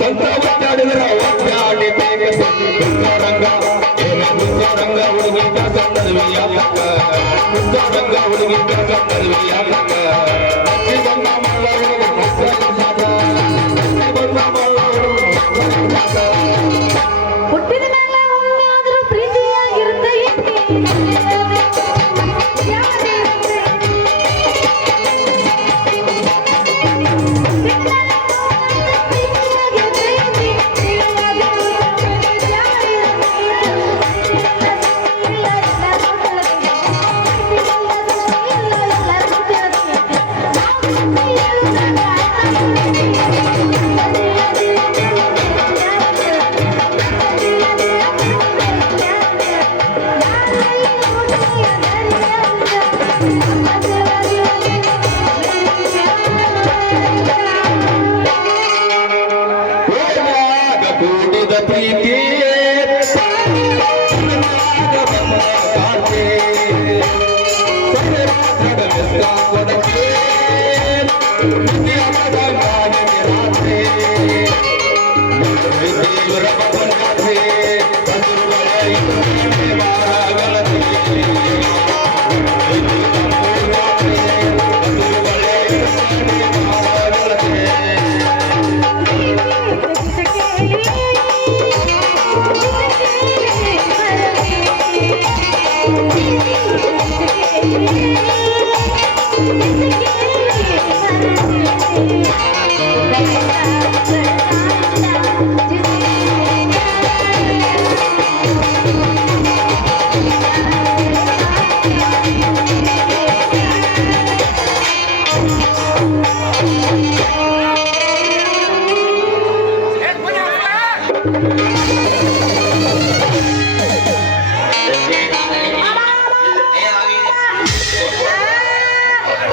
ಸಂತ ಒದ್ದಾಡಿದ್ರ ಒದ್ದಾಡಿ ರಂಗ ರಂಗ ಹುಡುಗಿಂತ ಸಣ್ಣದವಿಯ ರಂಗ ಹುಡುಗಿಂತ ಸಣ್ಣದವಿಯ ಬಣ್ಣ ಹುಟ್ಟಿದ ಮೇಲೆ ಒಮ್ಮೆ ಆದ್ರೂ ಪ್ರೀತಿಯಾಗಿರುತ್ತೆ ಕೂಡಿದ ಪ್ರೀತಿ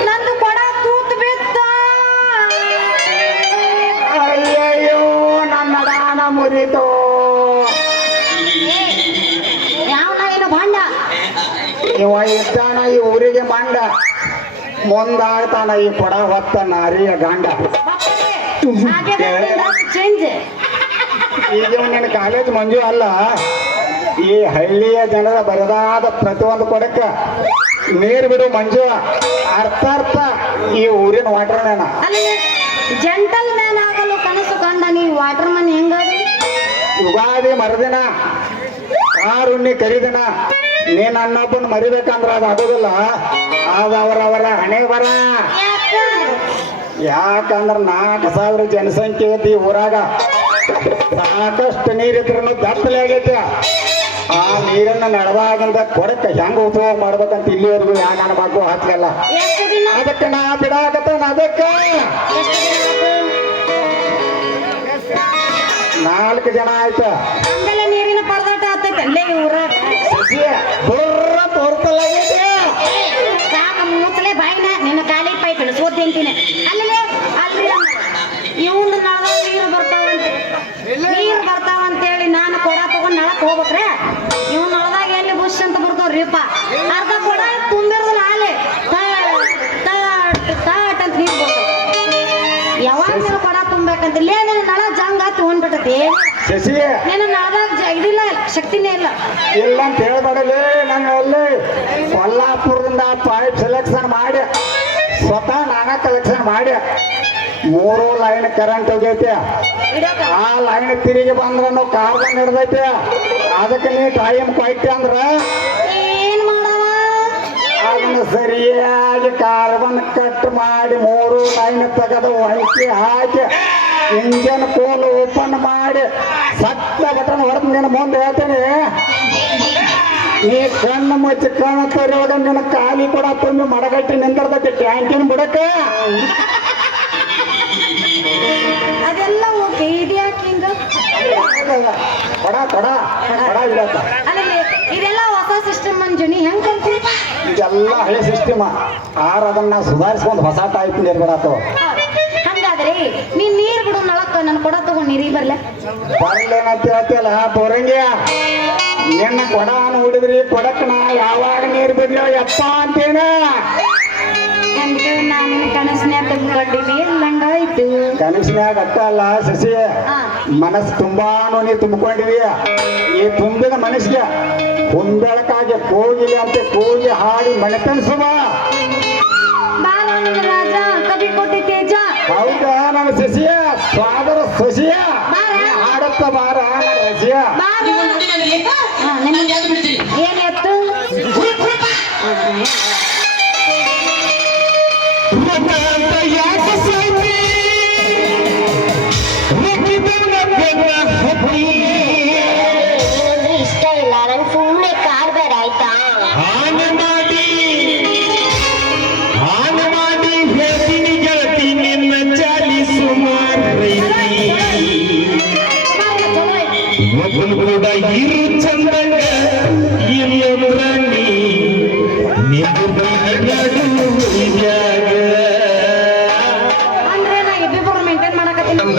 ನಂದು ಕೊಡ ತೂತ್ ಬಿತ್ತ ಅಯ್ಯಯ್ಯೋ ನನ್ನ ದಾನ ಮುರಿತು. ಯಾವನ ಏನು ಭಾಂಡ ಇವ ಇದ್ದಾನ ಈ ಊರಿಗೆ ಮಂಡ, ಮುಂದಾಗ್ತಾನ ಈ ಕೊಡ ಹೊತ್ತ ನಾರಿಯ ಗಂಡ. ಚೇಂಜ್ ಈಗ ನಿನ್ನ ಕಾಲೇಜ್ ಮಂಜು ಅಲ್ಲ, ಈ ಹಳ್ಳಿಯ ಜನರ ಬರದಾದ ಪ್ರತಿಯೊಂದು ಕೊಡಕ್ಕ ನೀರು ಬಿಡು ಮಂಜು. ಅರ್ಥ ಈ ಊರಿನ ವಾಟರ್ಮ್ಯಾನ. ಅಲ್ಲಿ ಜೆಂಟಲ್ ಮ್ಯಾನ್ ಆಗಲು ಕನಸು ಕಂಡ ನೀವು ವಾಟರ್ ಮನ್ ಹೆಂಗದು ಯುಗಾದಿ ಮರುದಿನ ಕಾರುಣ್ಣಿ ಕರಿದಿನ ನೀನ್ ಅನ್ನೊಬ್ಬನ ಮರಿಬೇಕಂದ್ರ ಅದು ಆಗೋದಿಲ್ಲ, ಅದು ಅವರವರ ಹಣೆ ಬರ. ಯಾಕಂದ್ರ 4,000 ಜನಸಂಖ್ಯೆ ಐತಿ ಈ ಊರಾಗ, ಸಾಕಷ್ಟು ನೀರಿದ್ರೂ ದತ್ತಲೆ ಆಗೈತಿ. ಆ ನೀರನ್ನ ನಡೆದಾಗಿಂದ ಕೊಡಕ್ಕ ಹೆಂಗ ಉಪಯೋಗ ಮಾಡ್ಬೇಕಂತ ಇಲ್ಲಿವರೆಗೂ ಯಾಕೆ ಅನ್ಬೇಕು ಹತ್ಲಿಲ್ಲ. ಎಷ್ಟು ದಿನ ಅದಕ್ಕೆ ನಾ ಬಿಡಾಕತ್ತೇನ, ಅದಕ್ಕೆ ಎಷ್ಟು ದಿನ ಆತು? 4 ಜನ ಆಯ್ತ. ಆಮೇಲೆ ನೀರಿನ ಪರದಾಟ ಆಗ್ತೈತೆ ಅಲ್ಲೇ ಊರಾಗ ಬುರ್ರ ತೋರ್ತಲಾಗೈತಿ. ಸಾಕ ಮೂಸಲೆ ಬಾಯಿನ ನಿನ್ನ ಕಾಲಿ ಪೈ ಕಳಿಸೋದ್ ಅಂತೀನಿ. ಅಲ್ಲೇ ಅಲ್ಲಿ ಇವಂದು ನಳದಾಗ ನೀರು ಬರ್ತಾವಂತೇಳಿ ನಾನು ಕೊಡ ತಗೊಂಡ್ ನಳಕ್ ಹೋಗ್ಬೇಕ್ರೆ, ಇವ್ ನಳದಾಗ ಎಲ್ಲಿ ಬುಷ್ ಅಂತ ಬರ್ತಾವ್ರಿಪ್ಪ. ಅರ್ಧ ಕೊಡ ತುಂಬಿರೋದಿಲ್ಲ ಹಾಲೆ ತಾಟ್ ಅಂತ ನೀರು ಬರ್ತಾವ. ಯಾವಾಗ ಕೊಡ ತುಂಬೇಕಂತ ಇಲ್ಲೇ ನಳ ಜಂಗ ತಗೊಂಡ್ಬಿಟ್ಟತಿ. ಶಶಿ ನಿನ್ನ ನಾದಾಗ ಇದಿಲ್ಲ ಶಕ್ತಿನೇ ಇಲ್ಲ. ಇಲ್ಲ ಅಂತ ಹೇಳ್ಬೇಡಲಿ. ನಾನು ಅಲ್ಲಿ ಕೊಲ್ಲಾಪುರದಿಂದ ಪೈಪ್ ಸೆಲೆಕ್ಷನ್ ಮಾಡಿ ಸ್ವತಃ ನಾನ ಕಲೆಕ್ಷನ್ ಮಾಡಿ 3 ಲೈನ್ ಕರೆಂಟ್ ಹೋಗೈತೆ. ಇಡೋಕ ಆ ಲೈನ್ ತಿರುಗಿ ಬಂದ್ರೆ ನಾವು ಕಾರ್ಬನ್ ಹಿಡ್ದೈತೆ. ಅದಕ್ಕೆ ನೀ ಟೈಮ್ ಕೊಯ್ತೆ ಅಂದ್ರ ಏನ್ ಮಾಡವ? ಅದನ್ನ ಸರಿಯಾಗಿ ಕಾರ್ಬನ್ ಕಟ್ ಮಾಡಿ 3 ಲೈನ್ ತೆಗೆದು ಹೊಂಚಿ ಹಾಕಿ ಇಂಜನ್ ಕೋಲ್ ಓಪನ್ ಮಾಡಿ ಸತ್ತ ಬಟನ್ ಹೊಡೆದು ನಿನ್ನ ಮುಂದೆ ಹೇಳ್ತೇನೆ. ನೀ ಕಣ್ಣು ಮುಚ್ಚಿ ಕಣ್ಣು ತರೋಗ ನಿನ್ನ ಖಾಲಿ ಕೂಡ ತುಂಬಿ ಮಡಗಟ್ಟಿ ನಿಂದಿರ್ತೈತಿ ಟ್ಯಾಂಕಿನ ಬುಡಕ. ಅದೆಲ್ಲ ಓಕೆ. ಇದ್ಯಾಕೆ ಹಿಂಗ? ಕೊಡ ಕೊಡ ಕೊಡ ಇಡತ್ತ. ಅಲ್ಲಲ್ಲಿ ಇದೆಲ್ಲ ಹೊಸ ಸಿಸ್ಟಮ್ ಮಂಜುನಿ ಹೆಂಗ್ ಕಲ್ತಿ? ಇದೆಲ್ಲ ಹಳೆ ಸಿಸ್ಟಮ್. ಆರ ಅದನ್ನ ನಾವು ಸುಧಾರಿಸ್ಕೊಂಡು ಹೊಸ ಟೈಪ್ ನಿರ್ಬೇಡಾತು. ಹಂಗಾದ್ರೆ ನೀನ್ ನೀರ್ ಬಿಡು ನಳಕ್ಕ ನನ್ ಕೊಡ ತಗೊಂಡ್ ನೀರಿಗೆ ಬರ್ಲ. ಬರ್ಲೇನಂತ ಹೇಳ್ತಿಯಲ್ಲ ಬೋರಂಗಿಯ. ನಿನ್ನ ಕೊಡ ನೋಡಿದ್ರಿ ಕೊಡಕ್ ನಾ ಯಾವಾಗ ನೀರು ಬಿಡ್ಲಿ ಯಪ್ಪ ಅಂತೇನ. ಅಂದ್ರೂ ನಾನು ಕನಸಿನ್ಯಾಗ ತೆಗ್ದುಕೊಂಡಿನಿ ಇಲ್ಲಂಗಾಯ್ತು. ಕನಸಿನ್ಯಾಗ ಅಟ್ಟ ಅಲ್ಲ ಶಶಿ, ಹಾ. ಮನಸ್ಸು ತುಂಬಾನು ನೀ ತುಂಬಿಕೊಂಡಿದೀಯ. ಈ ತುಂಬಿದ ಮನಸ್ಸಿಗೆ ಹೊಂದಳಕ್ಕಾಗಿ ಕೋಗಿಲೆ ಅಂತ ಕೂಗಿ ಹಾಡಿ ಮನೆತನಿಸುವ. ಬಾಲ ನಿನ್ನ ರಾಜ ಕವಿ ಕೋಟಿ ತೇಜ. ಹೌದಾ ನನ್ನ ಶಶಿಯ ಸ್ವಾದರ ಶಶಿಯ ಹಾಡುತ್ತ ಬಾರ ನನ್ನ ರಸಿಯ. ಏನ್ ಎತ್ತು? ಇಷ್ಟ ಇಲ್ಲ ನಂಗೆ ಸುಮ್ಮನೆ ಕಾಡ್ಬೇಡ ಆಯ್ತಾ? ಹಾನ ಮಾಡಿ ಹೇಳ್ತೀನಿ ಗೆಳತಿ ನಿನ್ನ ಚಾಲಿ ಸುಮಾರು ಒಬ್ಬನು ಕೂಡ ಇರು ಚಂದಂಗ ಇಲ್ಲೊಂದ್ರ ಅಂದ್ರೆ ನಾ ಇಬ್ಬಿಬ್ಬರು ಮೇಂಟೈನ್ ಮಾಡಕತ್ತೀನಿ.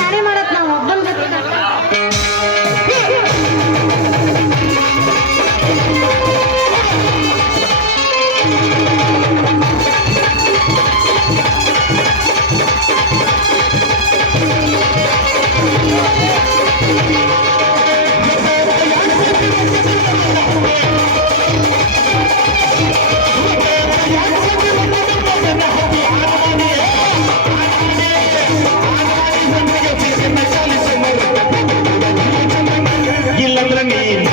ನಾನೇ ಮಾಡತ್ ನಾವು ಒಬ್ಬನ ಜೊತೆ. ಇಲ್ಲಂದ್ರ ನೀನು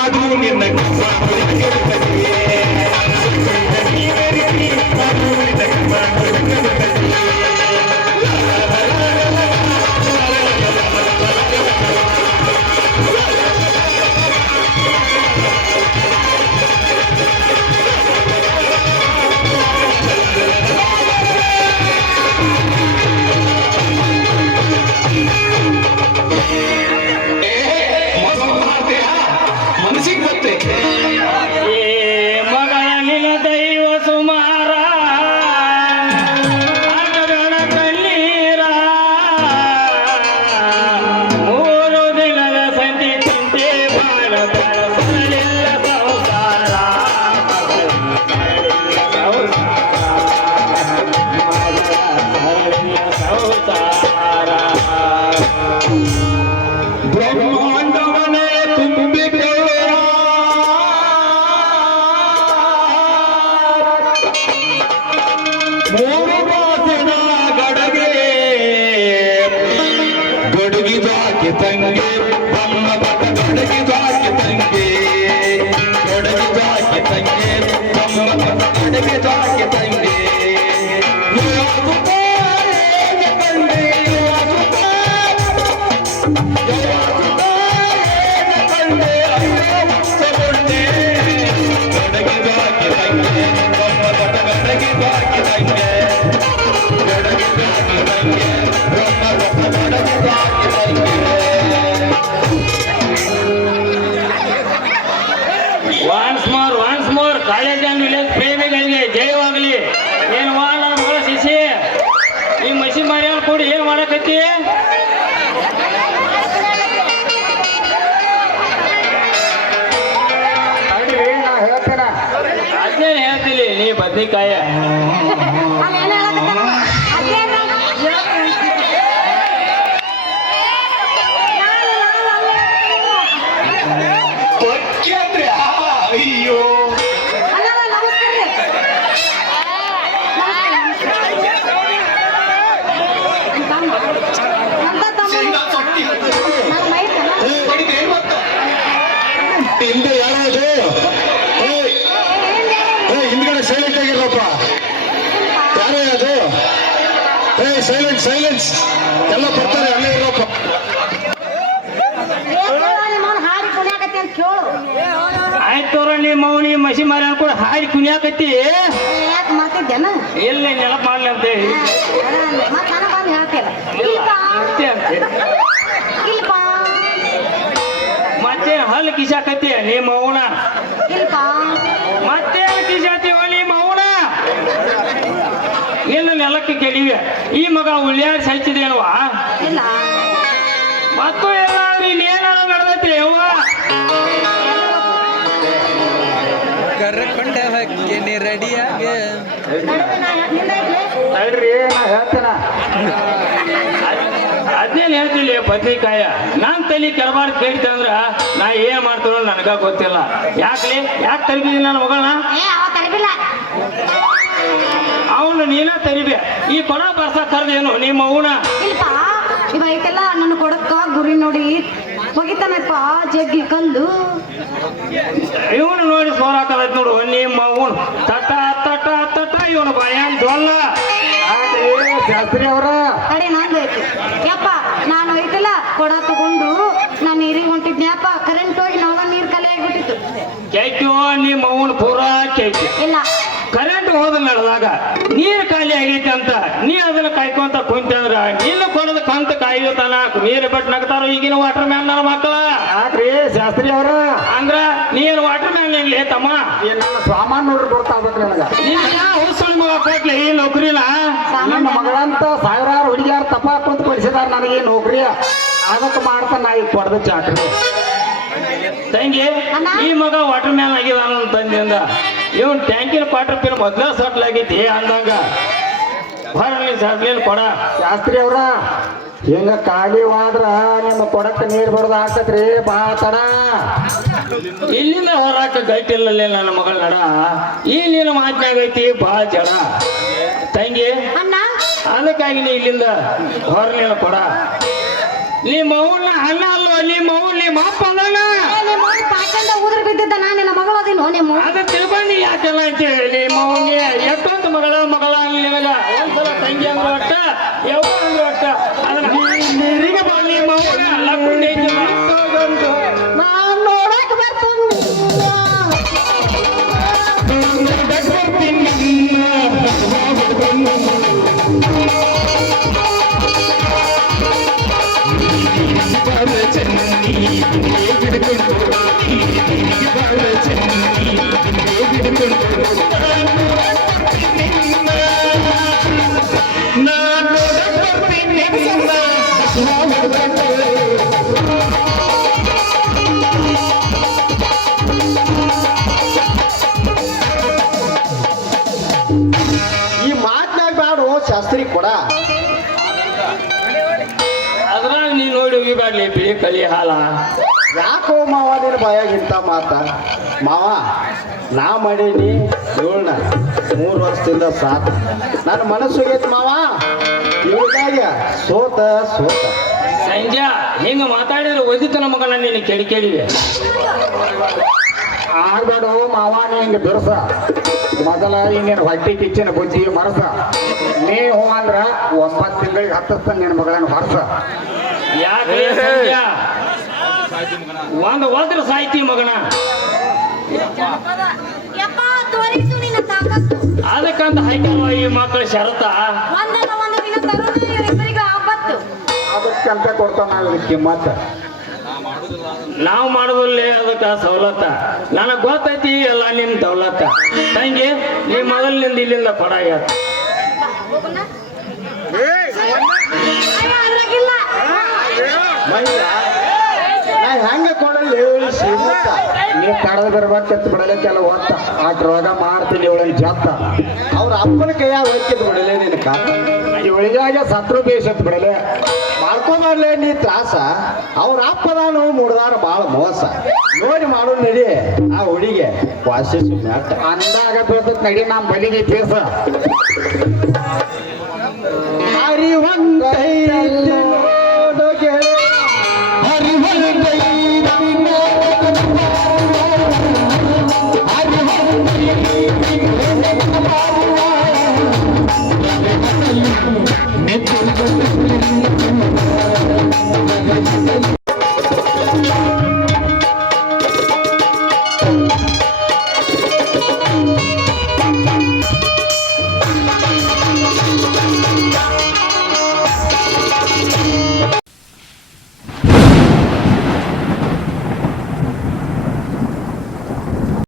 ಆದ್ರೂ ನಿನ್ನ ಮೂರು ಮಾಸಿನ ಗಡಗೆ ಗಡಗಿದಾಕೆ ತಂಗೆ ಬಮ್ಮ ಬಕ್ಕ ಗಡಗಿದಾಕೆ ತಂಗೆ ಗಡಗಿದಾಕೆ ತಂಗೆ ಬಮ್ಮ ಬಕ್ಕ ಗಡಗಿದಾಕೆ ತಂಗೆ once more college and village ಪ್ರೇಮಿಗಳಿಗೆ ಜಯವಾಗಲಿ. ಏನು ಮಾಡ ಮಗಳ ಶಿಶಿ ಈ ಮಸಿ ಮರ್ಯಾದ ಕೂಡಿ ಏನ್ ಮಾಡಕತ್ತಿ? ಅಡ್ರಿ ನಾ ಹೇಳ್ತೇನೆ. ಅದೇನ್ ಹೇಳ್ತಿಲಿ ನೀ ಬದ್ನಿಕಾಯ ಅಲ್ಲಿ ಏನ್ ಹೇಳಕತ್ತಾನ? ಅದೇನ್ ಅಯ್ಯೋ ಅಲ್ಲ, ನಮಸ್ಕಾರ ರೀ. ಹಿಂದೆ ಯಾರಾದ್ರು ಹಿಂದ್ಗಡೆ ಸೈಲೆಂಟ್ ಆಗಿರಪ್ಪ. ಯಾರೇ ಅದು? ಸೈಲೆನ್ಸ್ ಎಲ್ಲ ಬರ್ತಾರೆ, ಅಲ್ಲೇ ಇರಪ್ಪ. ಹಾಡಿ ಕುಣಿಯಾಕತ್ತಿ ಅಂತ ಕೇಳು. ಆಯ್ತವ್ರ ನಿಮ್ಮ ಮೌನಿ ಮಸಿ ಮರ್ಯಾದ ಕೂಡ ಹಾಡಿ ಕುಣಿಯಾಕತ್ತಿ. ಯಾಕೆ ಮಾತಿದ್ದೇನ? ಎಲ್ಲಿ ನೆನಪು ಮಾಡ್ಲಿ ಅಂತ ಹೇಳಿ ಮತ್ ನಾನು ಬಂದು ಹೇಳ್ತೇನೆ. ಇಲ್ಪ ಇಲ್ಪ ಮತ್ತೆ ಹಲ್ಲು ಕಿಸಾಕತ್ತಿ ನಿಮ್ಮ ಮೌನ. ಇಲ್ಪ ಮತ್ತೇನು ಕಿಸಾತೀವ ನಿಮ್ಮ ಮೌನ? ನಿನ್ನ ನೆಲಕ್ಕೆ ಕೆಡಿವೆ ಈ ಮಗ ಉಳ್ಯಾಡಿ ಸಹಿಸಿದೇನವಾ? ಇಲ್ಲ ಮತ್ತು ಎಲ್ಲಾದ್ರೂ ಇಲ್ಲಿ ಏನಾರ ನಡೆದೈತ್ರಿ ಅವ್ವ? ಕರ್ಕೊಂಡೆ ಹಾಕಿ ರೆಡಿಯಾಗಿ ಅಡ್ರಿ ನಾ ಹೇಳ್ತೇನೆ. ಅದೇನ್ ಹೇಳ್ತಿಲ್ಲ ಬದ್ನಿಕಾಯ. ನಾನ್ ತಲೆ ಕೆರಬಾರ್ದು ಕೇಳ್ತೆ ಅಂದ್ರ ನಾ ಏನ್ ಮಾಡ್ತಾರೋ ನನಗ ಗೊತ್ತಿಲ್ಲ. ಯಾಕೆ ತರಿಬಿದಿ ನನ್ನ ಮಗಳನ್ನ? ಅವ ತರಬಿಲ್ಲ. ಅವನು ನೀನ ತರಿಬೆ. ಈ ಕೊಡ ಬರ್ಸ ಕರ್ದೇನು ನಿಮ್ಮ ಅವನ? ಇಲ್ಪ ಇವ ಐತೆಲ್ಲ ನನ್ನ ಕೊಡಕ್ಕ ಗುರಿ ನೋಡಿ ಒಗಿತಾನಪ್ಪ ಜಗ್ಗಿ ಕಲ್ಲು. ಇವನು ನೋಡಿ ಸೋರಾಕದೈತ್ ನೋಡು ನಿಮ್ಮ ಅವನು. ತಟ ತಟ ತಟ ಇವನು ಭಯನ್ ಜೊಲ್ಲ. ಶಾಸ್ತ್ರಿ ಅವ್ರ ತಡಿ ನಂದು ಐತಿ ಯಪ್ಪ. ನಾನು ಐತಿಲ್ಲ ಕೊಡ ತಗೊಂಡು ನಾನು ನೀರಿಗೆ ಹೊಂಟಿದ್ನ್ಯಪ್ಪ. ಕರೆಂಟ್ ಹೋಗಿ ನಾವ ನೀರ್ ಖಾಲಿ ಆಗಿಬಿಟ್ಟಿತ್ತು. ಕೇಳ್ತೀವ ನಿಮ್ಮ ಅವನು ಪೂರಾ ಕೇಳ್ತಿ. ಇಲ್ಲ ಕರೆಂಟ್ ಹೋದ ನಡೆದಾಗ ನೀರು ಖಾಲಿ ಆಗೈತಿ ಅಂತ ನೀ ಅದನ್ನ ಕಾಯ್ಕೊಂತ ಕುಂತ ಅಂದ್ರ ನಿನ್ನ ಕೊಡದ ಕಂತ ಕಾಯ್ತಾನ ನೀರು ಬಿಟ್ಟು ನಗ್ತಾರ ಈಗಿನ ವಾಟರ್ ಮ್ಯಾನ್ ನನ್ನ ಮಕ್ಕಳ. ಯಾಕ್ರಿ ಶಾಸ್ತ್ರಿ ಅವ್ರ? ಅಂದ್ರ ನೀನು ವಾಟರ್ ಮ್ಯಾನ್ ಏನ್ಲಿ ತಮ್ಮ? ನನ್ನ ಸಾಮಾನ್ ನೋಡ್ರಿ ಗೊತ್ತಾಗ್ಬೇಕು ನನಗ. ನಿನ್ನ ಹುಸುಳಿ ಮಗ ಕೊಟ್ಲಿ ಈ ನೌಕರಿನ? ನನ್ನ ಮಗಳಂತ ಸಾವಿರಾರು ಹುಡುಗಿಯಾರು ತಪ್ಪ ಕುಂತ ಕೊಡಿಸಿದಾರ ನನಗೆ ನೌಕರಿ. ಅದಕ್ಕೆ ಮಾಡ್ತಾನ ನಾ ಈಗ ಕೊಡ್ದ ಚಾಕ್ರಿ. ತಂಗಿ ಈ ಮಗ ವಾಟರ್ ಮ್ಯಾನ್ ಆಗಿದಾನ ಅಂತಂದಿಂದ ಇವನ್ ಟ್ಯಾಂಕಿನ ಕ್ವಾರ್ಟರ್ ಪಿನ್ ಮೊದ್ಲ ಸಟ್ಲ್ ಆಗೈತಿ ಅಂದಂಗ ಹೊರಲಿ ಸಟ್ಲೇನ್ ಕೊಡ. ಶಾಸ್ತ್ರಿ ಅವ್ರ ಹಿಂಗ ಖಾಲಿ ಹೋದ್ರ ನಿಮ್ಮ ಕೊಡಕ್ಕ ನೀರ್ ಬರೋದು ಆಗ್ತದ್ರಿ ಬಾಳ ತಡ. ಇಲ್ಲಿಂದ ಹೊರಾಕ ಗೈಟಿಲ್ಲೇ ನನ್ನ ಮಗಳ ನಡ. ಈ ನಿನ್ನ ಮಾತ್ನಾಗೈತಿ ಬಾಳ ಜಡ ತಂಗಿ. ಅಣ್ಣ ಅದಕ್ಕಾಗಿ ನೀ ಇಲ್ಲಿಂದ ಹೊರಲಿನ ಕೊಡ. ನಿಮ್ಮ ಮೌನ ಅಣ್ಣ ಅಲ್ವ ನಿಮ್ಮ ಮೌನ್ ನಿಮ್ಮ ಅಪ್ಪ ಅಂದನ. ನಿಮ್ಮ ಪಾಕಂದ ಉದುರು ಬಿದ್ದಿದ್ದ ನಾನು ನಿನ್ನ ಮಗಳು ಅದೇನು ನಿಮ್ಮ? ಅದ ತಿಳ್ಕೊಂಡು ಯಾಕೆಲ್ಲ ಅಂತ ಹೇಳಿ ಮೌನ್ಯ ಎಷ್ಟೊಂದು ಮಗಳ ನಿನಗ ಒಂದ್ಸಲ ತಂಗಿ ಅಂದ್ರ ಒಟ್ಟ ಯಾವ ಅಂದ್ರ ಒಟ್ಟ ನೀರಿಗೆ ಬನ್ನಿ ಮೌನ ಲಕ್ಷ್ಮಿ ನಾನು ನೋಡಕ್ ಈ ಮಾತನಾಗ ಬ್ಯಾಡು ಶಾಸ್ತ್ರಿ ಕೊಡ. ಅದ್ರಾಗ ನೀ ನೋಡಿ ಹೋಗಿಬ್ಯಾಡ್ಲಿ ಬಿಳಿ ಕಲಿ ಹಾಲ. ಯಾಕೋ ಮಾವ ನಿನ್ನ ಬಾಯಾಗ ಇಂಥ ಮಾತ? ಮಾವ ನಾ ಮಾಡೀನಿ ಇವಳನ್ನ 3 ವರ್ಷದಿಂದ ಸಾಕು ನನ್ನ ಮನಸ್ಸು ಹೋಗೈತಿ ಮಾವ ಇವಾಗ ಸೋತ ಸಂಜೆ ಹಿಂಗ ಮಾತಾಡಿದ್ರೆ ಒದಿತನ ಮಗನ ನೀನು ಕೇಳಿವೆ ಆಗ್ಬೇಡು ಮಾವಾನಿ ಹಿಂಗೆ ಬಿರ್ಸ ಮೊದಲ ಇನ್ನೇನು ಹೊಟ್ಟಿ ಕಿಚ್ಚಿನ ಬುದ್ಧಿ ಮರಸ ನೀ ಹೂ ಅಂದ್ರ 9 ತಿಂಗಳಿಗೆ ಹತ್ತಿಸ್ತಾನೆ ನಿನ್ನ ಮಗಳನ್ನ ಹೊರಸ ಯಾಕೆ ಸಂಜೆ ಒಂದು ಹೋದ್ರ ಸಾಯ್ತಿ ಮಗನ ಯಪ್ಪ ತೋರಿಸು ನಿನ್ನ ತಾಕತ್ತು ಅದಕ್ಕಂತ ಹಾಕ್ಯಾವ ಈ ಮಕ್ಕಳ ಶರತ ಒಂದಲ್ಲ ಒಂದು ದಿನ ತರುಣ ಇವರಿಬ್ಬರಿಗೂ ಆಪತ್ತು ಅದಕ್ಕಂತ ಕೊಡ್ತಾನ ಅದಕ್ಕೆ ಕಿಮ್ಮತ್ತ ನಾವು ಮಾಡೋದಿಲ್ಲ ಅದಕ್ಕ ಸವಲತ್ತ ನನಗ್ ಗೊತ್ತೈತಿ ಎಲ್ಲ ನಿಮ್ ದೌಲತ್ತ ತಂಗಿ ನೀ ಮೊದಲಿನಿಂದ ಇಲ್ಲಿಂದ ಪಡಾಗ್ಯಾತ ಅದ್ರಾಗಿಲ್ಲ ನಾ ಹೆಂಗ ಕೊಳ್ಳಲ್ಲಿ ಶ್ರೀಮಂತ ನೀ ತಡದ ಬರ್ಬೇಕಂತ ಬಿಡಲಿಕ್ಕೆಲ್ಲ ಒತ್ತ ಆಟ್ರೊಳಗ ಮಾಡ್ತೀನಿ ಇವಳನ್ನ ಜತ್ತ ಅವ್ರ ಅಪ್ಪನ ಕೈಯಾಗ ಹೋಗ್ತಿದ್ ಬಿಡಲೇ ನಿನ್ನ ಕಾತ ಇವಳಿಗಾಗೆ ಸತ್ರು ಬೇಸತ್ ಬಿಡಲೆ ಮಾಡ್ಕೊಂಬರ್ಲೆ ನೀ ತ್ರಾಸ ಅವ್ರ ಅಪ್ಪದಾನು ಮುಡ್ದಾರ ಬಾಳ ಮೋಸ ನೋಡಿ ಮಾಡು ನಡಿ ಆ ಹುಡುಗೆ ವಾಸಿಸು ಮ್ಯಾಟ ಅಂದಾಗ ಬೀಳ್ತೈತ್ ನಡಿ ನಮ್ಮ ಬಲಿಗೆ ಕೇಸ ಹರಿವಂತೈತಿ ನೋಡು ಗೆಳೆಯ, ಹರಿವಂತೈತಿ ನೋಡು, ಹರಿವಂತೈತಿ